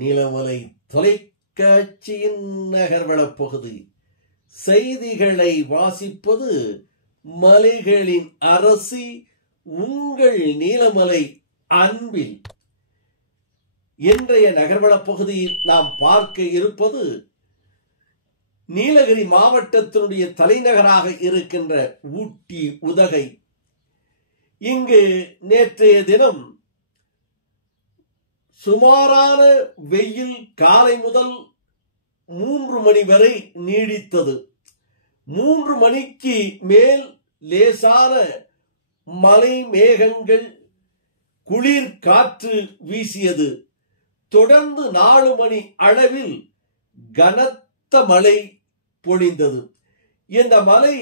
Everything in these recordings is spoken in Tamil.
நீலமலை தொலைக்காட்சியின் நகர்வளப் பகுதி செய்திகளை வாசிப்பது மலைகளின் அரசி உங்கள் நீலமலை அன்பில். இன்றைய நகர்வளப் பகுதியில் நாம் பார்க்க இருப்பது நீலகிரி மாவட்டத்தினுடைய தலைநகராக இருக்கின்ற ஊட்டி உதகை. இங்கு நேற்றைய தினம் சுமாரான வெயில் காலை முதல் 3 மணி வரை நீடித்தது. 3 மணிக்கு மேல் லேசான மலை மேகங்கள், குளிர் காற்று வீசியது. தொடர்ந்து 4 மணி அளவில் கனத்த மழை பொழிந்தது. இந்த மழை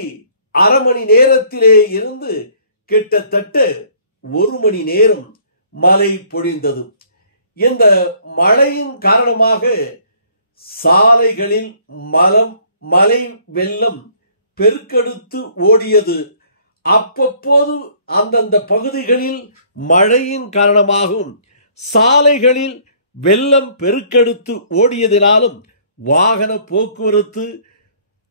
அரை மணி நேரத்திலே இருந்து கிட்டத்தட்ட 1 மணி நேரம் மழை பொழிந்தது. இந்த மழையின் காரணமாக சாலைகளில் மழை வெள்ளம் பெருக்கெடுத்து ஓடியது. அப்பப்போது அந்தந்த பகுதிகளில் மழையின் காரணமாகவும் சாலைகளில் வெள்ளம் பெருக்கெடுத்து ஓடியதினாலும் வாகன போக்குவரத்து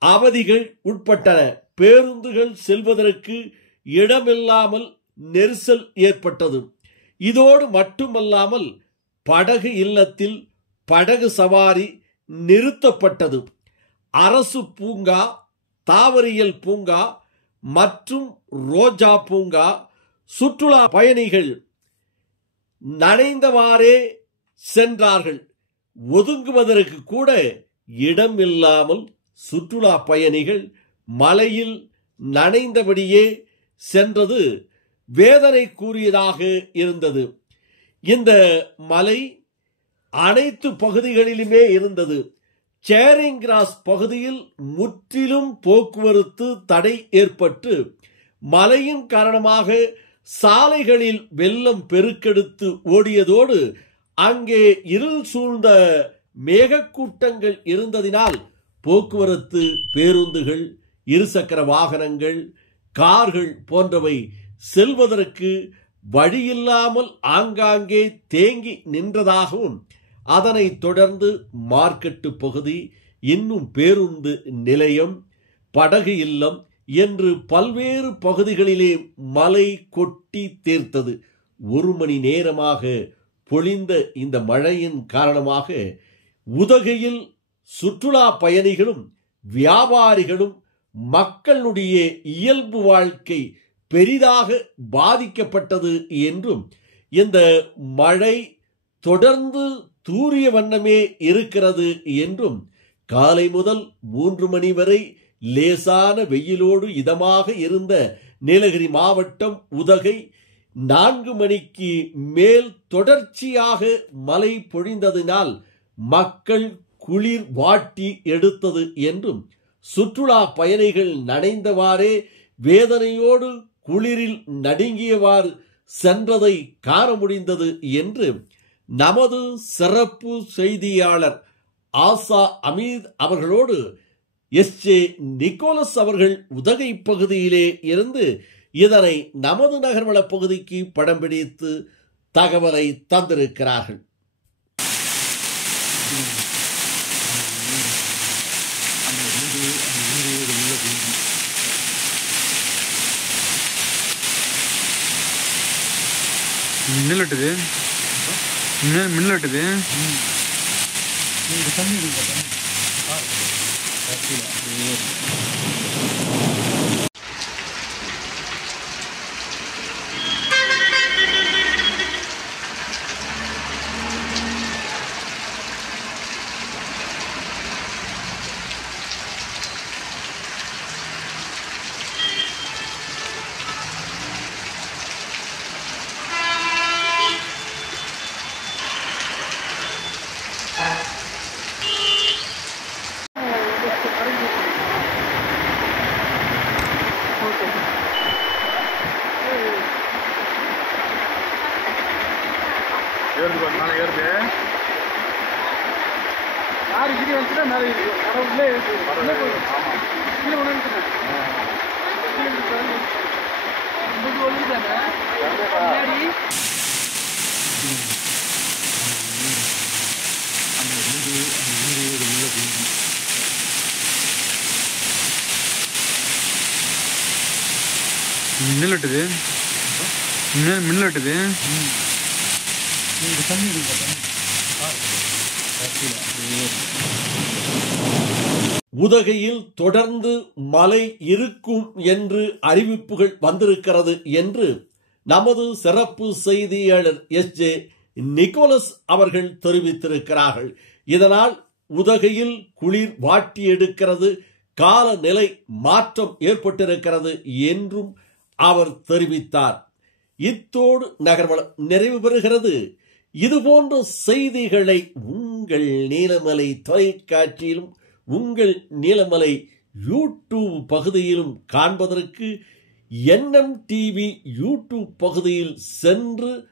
அவதிகள் உட்பட்டன. பேருந்துகள் செல்வதற்கு இடமில்லாமல் நெரிசல் ஏற்பட்டது. இதோடு மட்டுமல்லாமல் படகு இல்லத்தில் படகு சவாரி நிறுத்தப்பட்டது. அரசு பூங்கா, தாவரியல் பூங்கா மற்றும் ரோஜா பூங்கா சுற்றுலா பயணிகள் நனைந்தவாறே சென்றார்கள். ஒதுங்குவதற்கு கூட இடம் இல்லாமல் சுற்றுலா பயணிகள் மலையில் நனைந்தபடியே சென்றது வேதனைக்குரியதாக இருந்தது. இந்த மலை அனைத்து பகுதிகளிலுமே இருந்தது. சேரிங் கிராஸ் பகுதியில் முற்றிலும் போக்குவரத்து தடை ஏற்பட்டு மழையின் காரணமாக சாலைகளில் வெள்ளம் பெருக்கெடுத்து ஓடியதோடு அங்கே இருள் சூழ்ந்த மேகக்கூட்டங்கள் இருந்ததினால் போக்குவரத்து, பேருந்துகள், இருசக்கர வாகனங்கள், கார்கள் போன்றவை செல்வதற்கு வழியில்லாமல் ஆங்காங்கே தேங்கி நின்றதாகவும், அதனைத் தொடர்ந்து மார்க்கெட்டு பகுதி, இன்னும் பேருந்து நிலையம், படகு இல்லம் என்று பல்வேறு பகுதிகளிலே மழை கொட்டி தீர்த்தது. 1 மணி நேரமாக பொழிந்த இந்த மழையின் காரணமாக உதகையில் சுற்றுலா பயணிகளும் வியாபாரிகளும் மக்களுடைய இயல்பு வாழ்க்கை பெரிதாக பாதிக்கப்பட்டது என்றும், இந்த மழை தொடர்ந்து தூறிய வண்ணமே இருக்கிறது என்றும், காலை முதல் 3 மணி வரை லேசான வெயிலோடு இதமாக இருந்த நீலகிரி மாவட்டம் உதகை 4 மணிக்கு மேல் தொடர்ச்சியாக மழை பொழிந்ததினால் மக்கள் குளிர் வாட்டி எடுத்தது என்றும், சுற்றுலா பயணிகள் நனைந்தவாறே வேதனையோடு குளிரில் நடுங்கியவாறு சென்றதை காண முடிந்தது என்று நமது சிறப்பு செய்தியாளர் ஆசா அமீத் அவர்களோடு எஸ்.ஜே. நிக்கோலஸ் அவர்கள் உதகை பகுதியிலே இருந்து இதனை நமது நகர்வள பகுதிக்கு படம் பிடித்து தகவலை தந்திருக்கிறார்கள். மின்னலட்டுது மின்னலட்டுது ஏறுது மேலே ஏறுது. யார் கிரி வந்துச்சுன்னா மேலே இருக்கு. ஆனால் உள்ளே இருக்கு. ஆமாம் கீழே உணர்ந்துட்டேன். மின்னல் வெட்டுது. மின்னல் வெட்டுது. தண்ணி உதகையில் தொடர்ந்து மழை இருக்கும் என்று அறிவிப்புகள் வந்திருக்கிறது என்று நமது சிறப்பு செய்தியாளர் எஸ்.ஜே. நிக்கோலஸ் அவர்கள் தெரிவித்திருக்கிறார்கள். இதனால் உதகையில் குளிர் வாட்டி எடுக்கிறது, காலநிலை மாற்றம் ஏற்பட்டிருக்கிறது என்றும் அவர் தெரிவித்தார். இத்தோடு நகர்வலம் நிறைவு பெறுகிறது. இதுபோன்ற செய்திகளை உங்கள் நீலமலை தொலைக்காட்சியிலும் உங்கள் நீலமலை யூடியூப் பகுதியிலும் காண்பதற்கு NMTV யூடியூப் பகுதியில் சென்று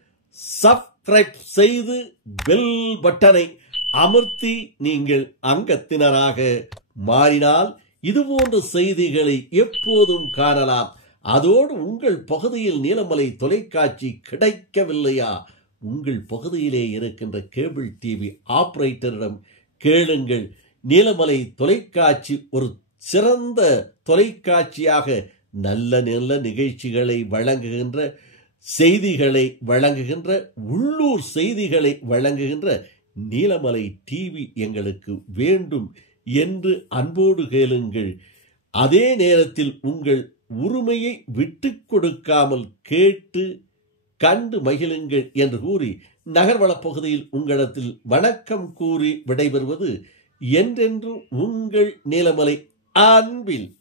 சப்ஸ்கிரைப் செய்து பெல் பட்டனை அமர்த்தி நீங்கள் அங்கத்தினராக மாறினால் இதுபோன்ற செய்திகளை எப்போதும் காணலாம். அதோடு உங்கள் பகுதியில் நீலமலை தொலைக்காட்சி கிடைக்கவில்லையா? உங்கள் பகுதியிலே இருக்கின்ற கேபிள் டிவி ஆபரேட்டரிடம் கேளுங்கள். நீலமலை தொலைக்காட்சி ஒரு சிறந்த தொலைக்காட்சியாக நல்ல நல்ல நிகழ்ச்சிகளை வழங்குகின்ற, செய்திகளை வழங்குகின்ற, உள்ளூர் செய்திகளை வழங்குகின்ற நீலமலை டிவி எங்களுக்கு வேண்டும் என்று அன்போடு கேளுங்கள். அதே நேரத்தில் உங்கள் உரிமையை விட்டுக் கொடுக்காமல் கேட்டு கண்டு மகிழுங்கள் என்று கூறி நகர்வளப் பகுதியில் உங்களிடத்தில் வணக்கம் கூறி விடைபெறுவது என்றென்றும் உங்கள் நீலமலை அன்பில்